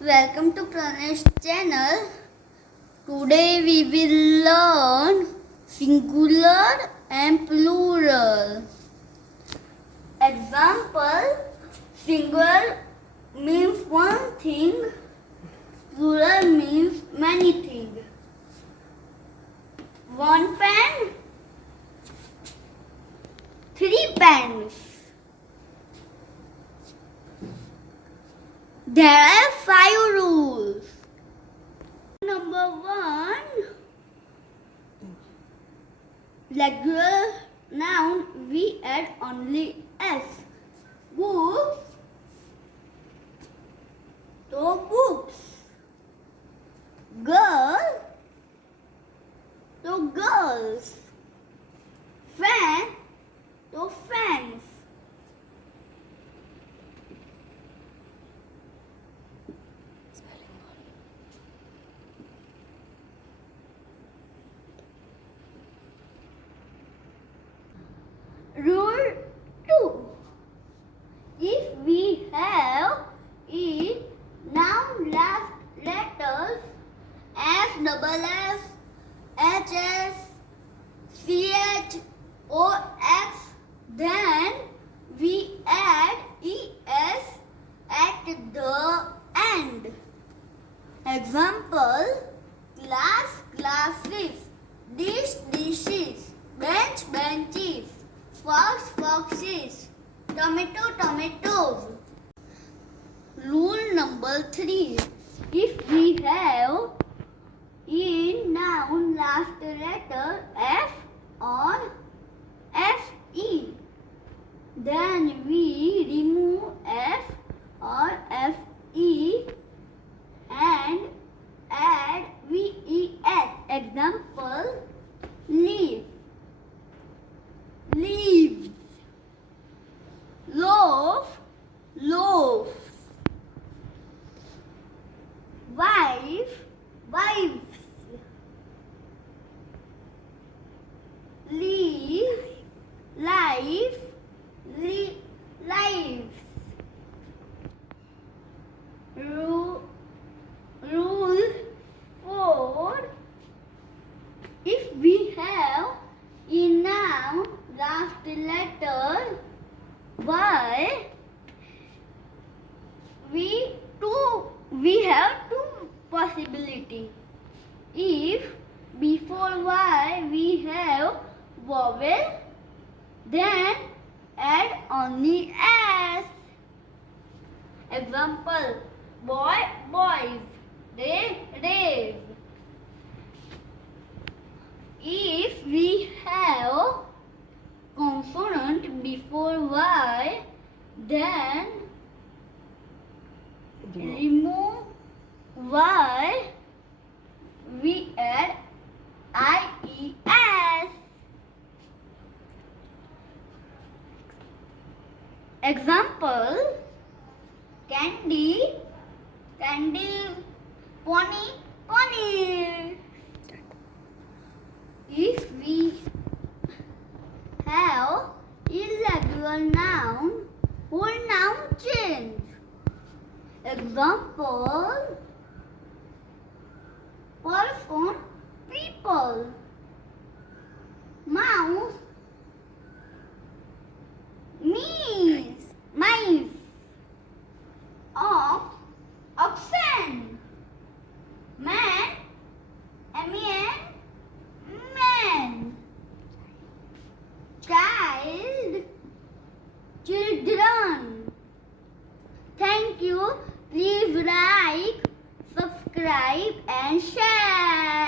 Welcome to Pranesh channel. Today we will learn singular and plural. Example: singular means one thing, plural means many things. One pen, three pens. There are 5 rules. Number 1, regular noun we add only s. Books, to books. Girl, to girls. Fan, to fans. Rule 2. If we have in noun last letters S, double S, HS, CH, OX, then we add ES at the end. Example: glass, glasses, dish, dishes, bench, benches, fox, foxes, tomato, tomatoes. Rule number 3. If we have in noun last letter F or FE, then we remove F or FE and add VES. Example: leaf, leaves, loaf, loaves, wife, wives, leaf, life, lives. Rule 4. If we have in noun last letter Y, we have two possibility. If before Y we have vowel, then add only S. Example: boy, boys, day, days. If we have consonant before Y, then remove Y, we add IES. Example: candy, candy, pony, pony. If we have irregular noun, whole noun change. Example: person, people, mouse, mice, ox, oxen, man, man, child, children. Thank you. Please like, subscribe and share.